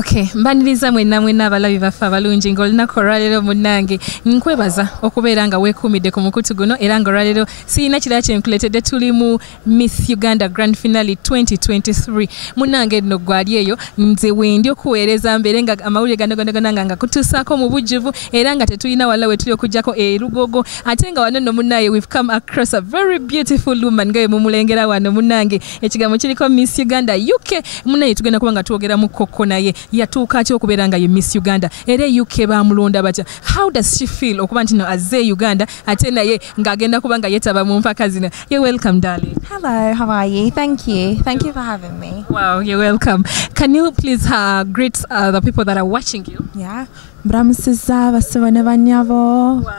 Okay, mbaniriza mwenna abalabi baffe abalungi ng'olunaku olwaleero munnange nkwebaza okubeera nga weekuumidde ku mukutu guno era ng'olwaleero sirina kirala kye nkuleetedde tuli mu Miss Uganda Grand Finale 2023 munnange nno gwali eyo nze wendi okuweereza mbeere nga amawulire gano nga kutuusaako mu bujjuvu era nga tetulina wala we tuli okuggyako erugogo ate nga wano nno munnaye we've come across a very beautiful woman nga mumulengera wano munnange ekigambo kiriko Miss Uganda UK munnaye tugenda kuba nga twogeramu kokko naye yatuuka ki okubeera nga ye Miss Uganda era UK baamulonda batya. How does she feel okuba nti no azze Uganda ate naye ng'agenda kuba nga yeetaba mu mpaka zino? You're welcome, darling. Hello, how are you? Thank you for having me. Wow, you're welcome. Can you please greet the people that are watching you? Yeah.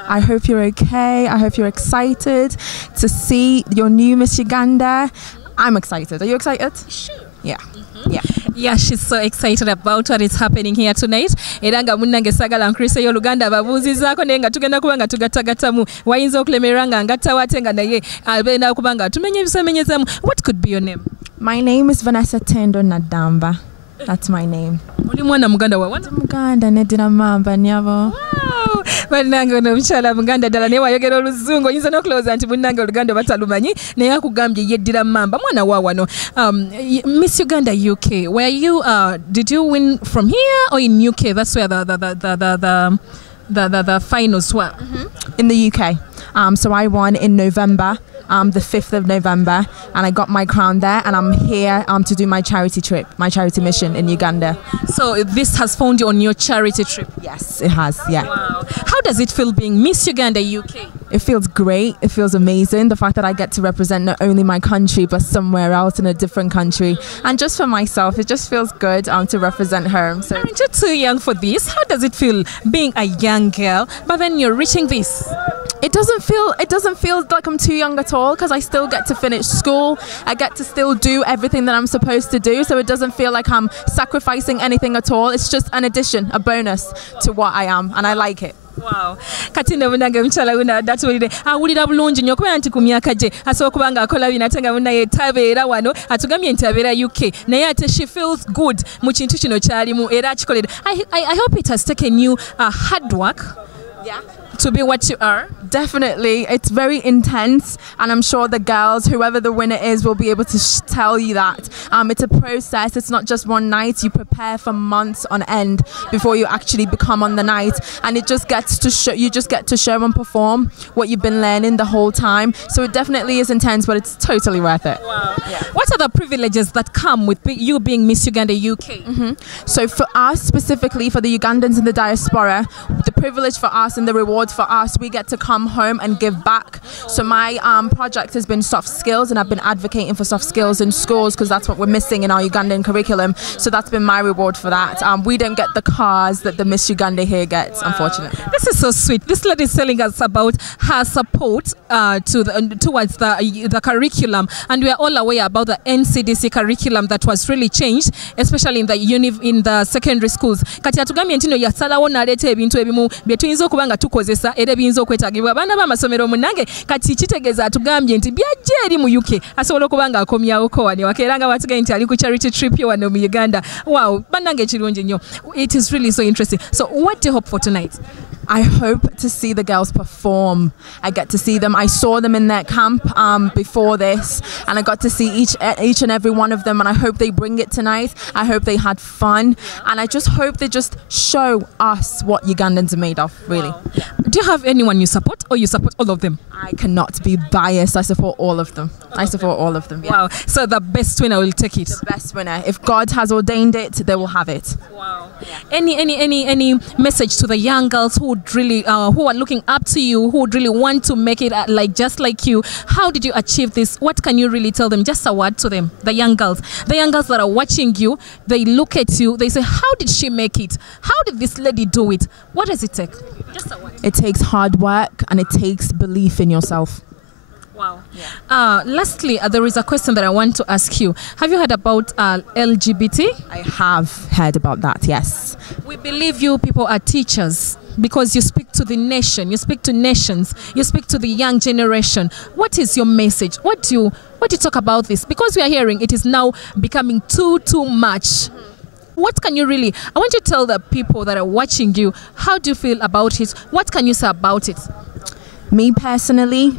I hope you're okay. I hope you're excited to see your new Miss Uganda. I'm excited. Are you excited? Sure. Yeah. Yeah, she's so excited about what is happening here tonight. Era nga munnange sagala nkriseyo Oluganda ababuuzizaako naye nga tugenda kuba nga tugattagattamu wayinza okulemerera nga ngattawo ate nga naye abeera kuba nga tumenya ebisemenyezamu. What could be your name? My name is Vanessa Naddamba. That's my name. Oli mwana Muganda wa wana? Muganda Naddamba nyabo. Wow! Bannange ono omukyala Muganda ddala naye wayogera Oluzungu oyinza n'okulowooza nti munnange Oluganda batalumanyi naye akugambye yeddira mamba mwana wa wano. Miss Uganda UK, where you did you win from here or in UK? That's where the finals were. In the UK. So I won in November. The 5th of November, and I got my crown there, and I'm here to do my charity trip, my charity mission in Uganda. So this has found you on your charity trip? Yes, it has, yeah. Wow. How does it feel being Miss Uganda UK? It feels great. It feels amazing. The fact that I get to represent not only my country, but somewhere else in a different country. And just for myself, it just feels good to represent her. So. Aren't you too young for this? How does it feel being a young girl, but then you're reaching this? It doesn't feel like I'm too young at all because I still get to finish school. I get to still do everything that I'm supposed to do. So it doesn't feel like I'm sacrificing anything at all. It's just an addition, a bonus to what I am, and I like it. Wow. Kati nno munnange omukyala wuna datulire awulira bulungi nnyo kubera nti ku myaka gye asobola okuba nga akola bino ate nga munnaye tabeera wano atugambye nti abeera UK naye ate she feels good mu kintu kino kyalimu era akikolera. I hope it has taken you hard work. Yeah. To be what you are. Definitely. It's very intense, and I'm sure the girls, whoever the winner is, will be able to tell you that. It's a process. It's not just one night. You prepare for months on end before you actually become on the night, and it just gets to show. You just get to show and perform what you've been learning the whole time. So it definitely is intense, but it's totally worth it. Wow. Yeah. What are the privileges that come with you being Miss Uganda UK? So for us, specifically for the Ugandans in the diaspora, the privilege for us and the reward for us, we get to come home and give back. So my project has been soft skills, and I've been advocating for soft skills in schools because that's what we're missing in our Ugandan curriculum. So that's been my reward for that. We don't get the cars that the Miss Uganda here gets, unfortunately. This is so sweet. This lady is telling us about her support towards the curriculum, and we are all aware about the NCDC curriculum that was really changed, especially in the secondary schools. Kati atugambye ntino yasalawo naleeta ebintu ebimu bye tuyinza okuba nga tukozesa era ebiyinza okwetaagibwa abaana b'amasomero munnange kati kitegeeza atugambye nti byajja eri mu UK asobola okuba nga akomyawoko wano waka era nga watugambye nti ali ku charity trip yo wano mu Uganda. Wow, bannange kirungi nnyo. It is really so interesting. So what do you hope for tonight? I hope to see the girls perform. I get to see them. I saw them in their camp before this, and I got to see each and every one of them, and I hope they bring it tonight. I hope they had fun, and I just hope they just show us what Ugandans are made of, really. Wow. Do you have anyone you support, or you support all of them? I cannot be biased. I support all of them. I support all of them. Yeah. Wow. So the best winner will take it. The best winner. If God has ordained it, they will have it. Wow. Yeah. Any message to the young girls who would really who are looking up to you, who would really want to make it just like you? How did you achieve this? What can you really tell them? Just a word to them, the young girls that are watching you. They look at you. They say, "How did she make it? How did this lady do it?" What does it take? Just a word. It takes hard work, and it takes belief in yourself. Wow. Yeah. Lastly, there is a question that I want to ask you. Have you heard about LGBT? I have heard about that, yes. We believe you people are teachers because you speak to the nation, you speak to nations, you speak to the young generation. What is your message? What do you talk about this? Because we are hearing it is now becoming too much. What can you really, I want you to tell the people that are watching you, how do you feel about it? What can you say about it? Me personally,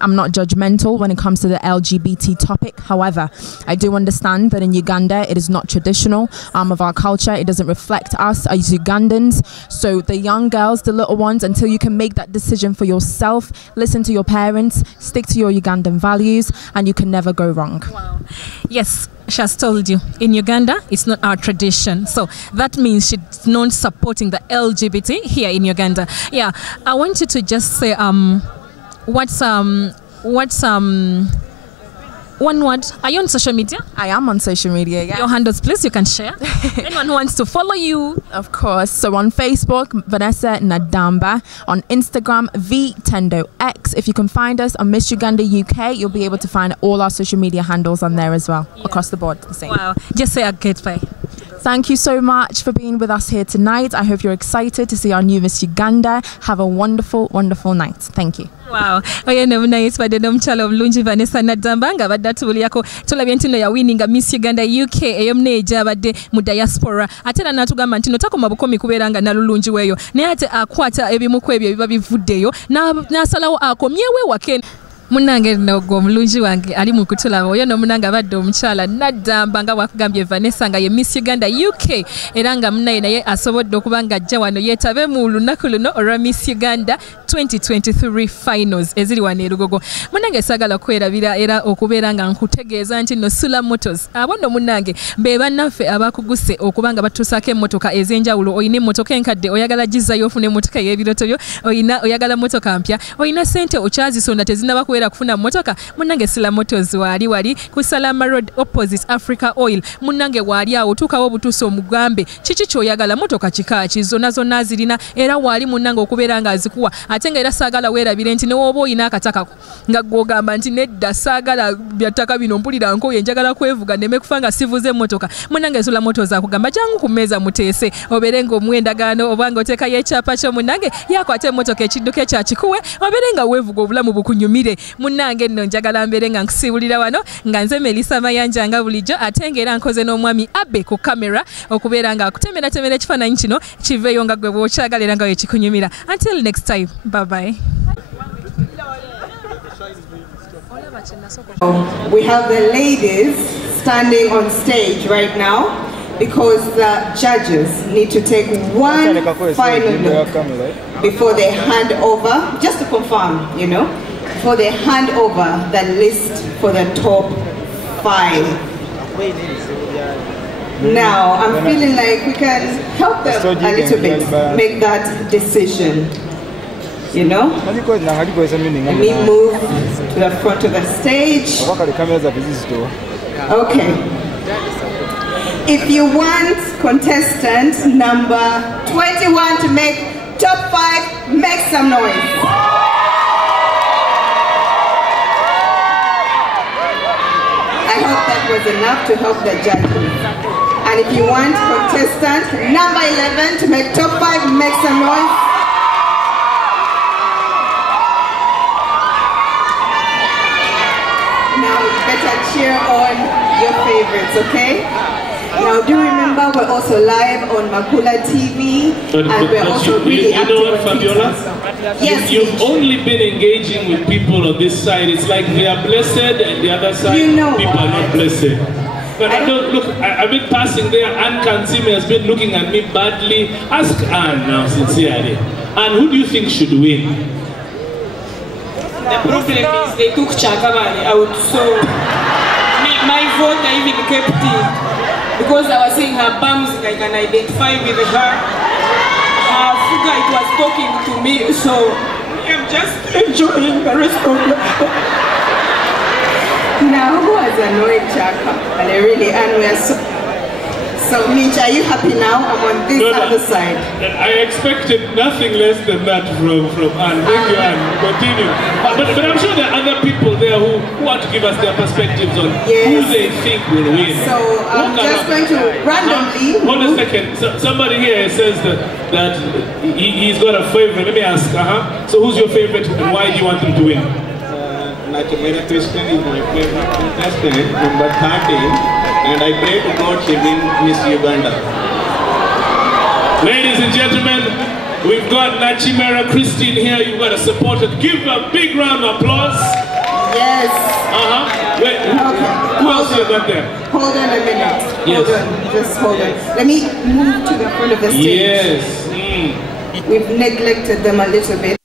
I'm not judgmental when it comes to the LGBT topic. However, I do understand that in Uganda, it is not traditional of our culture. It doesn't reflect us as Ugandans. So the young girls, the little ones, until you can make that decision for yourself, listen to your parents, stick to your Ugandan values, and you can never go wrong. Wow. Yes. She has told you, in Uganda, it's not our tradition. So that means she's not supporting the LGBT here in Uganda. Yeah, I want you to just say, what's one word. Are you on social media? I am on social media, yeah. Your handles, please, you can share. Anyone who wants to follow you. Of course. So on Facebook, Vanessa Naddamba. On Instagram, VTendoX. If you can find us on Miss Uganda UK, you'll be able to find all our social media handles on there as well, across the board. The same. Wow. Just say a goodbye. Thank you so much for being with us here tonight. I hope you're excited to see our new Miss Uganda. Have a wonderful, wonderful night. Thank you. Wow. Oyo ne munayitibadde n'omukyala omulungi Vanessa Naddamba nga badde atubuulirako tulabye nti nno yawininga Miss Uganda UK ey'omuneeja abadde mu diaspora ate era n'atugamba nti no takoma bukomi kubeera nga nalulungi weeyo naye ate akwata ebimu ku ebyo ebiba bivuddeyo n'asalawo akomyewo ewake. Munange no omulungi wange ali mu kutulaba oyo n'omunange abadde omukyala Naddamba nga wakugambye Vanessa nga ye Miss Uganda UK era nga munaye naye asobodde okuba nga ajja wano yeetabe mu lunaku luno olwa Miss Uganda 2023 finals eziri wano e Lugogo. Munange saagala kwerabira era okubeera nga nkutegeeza nti no Sula Motors abo nno munange be bannaffe abakuguse okuba nga batuusaako emmotoka ez'enjawulo. Oyina emmotoka enkadde oyagala gizzayo ofuna emmotoka y'ebiroto byo, oyagala mmotoka mpya, oyina ssente okyazisonda tezinnaba kubeera kufuna mmotoka. Munange Sula Motors wali ku Salama Road opposite Africa Oil. Munange wali awo tuukawo obutuusa omugambe kiki ky'oyagala mmotoka kikaaki zonna zirina era wali munange okubeera nga azikuwa ate nga era saagala weerabire nti newoba oyina akataka nga gw'ogamba nti nedda saagala byattaka bino mpulira nkooye njagala kwevuga nneme kufa nga sivuze emmotoka. Munange Sula Motors akugamba jangu ku mmeeza muteese obeere ng'omuwendagaano oba ng'oteekayo ekyapa kyo munange yakwate emmotoka ekidduka ekyakikuwe obeere nga weevuga obulamu bukunyumire. Munange nno njagala mbeere nga nkusiibulira wano nga nze Melissa Mayanja nga bulijjo ate ng'era nkoze n'omwami Abe ku kamera okubeera nga akutemeratemera ekifaananyi kino kiveeyo nga gwe bw'okyagala era nga wekikunyumira. Until next time, bye bye. We have the ladies standing on stage right now because the judges need to take one final look before they hand over, just to confirm, before they hand over the list for the top 5. Now, I'm feeling like we can help them a little bit make that decision. Let me move to the front of the stage. Okay. If you want contestant number 21 to make top 5, make some noise. I hope that was enough to help the judges. And if you want contestant number 11 to make top 5, make some noise. Now you better cheer on your favorites, okay? Now do remember we're also live on Makula TV and we're also really active on Twitter. Yes, you've only been engaging with people on this side. It's like they are blessed and the other side people are not blessed. But I've been passing there. Anne Kansime has been looking at me badly. Ask Anne now, sincerely. Anne, who do you think should win? The problem is they took Chakabani out, so my vote I even kept it. Because I was saying her bums, I can identify with her. Her figure, it was talking to me, so I'm just enjoying the rest of the Now, who has annoyed Chaka? And really, and we are so Mitch, are you happy now? I'm on this other side. I expected nothing less than that from Anne. Thank you, Anne. Continue. But I'm sure there are other people there who want to give us their perspectives on who they think will win. So I'm just going to randomly... Hold a second. Somebody here says that he's got a favorite. Let me ask. So who's your favorite and why do you want him to win? Nakamera Krishnan is my favorite contestant, number 13. And I pray to God she win Miss Uganda. Ladies and gentlemen, we've got Nachimera Christine here. You've got to support her. Give her a big round of applause. Yes. Wait, who else you got there? Hold on a minute. Yes. Hold on. Just hold on. Let me move to the front of the stage. Yes. We've neglected them a little bit.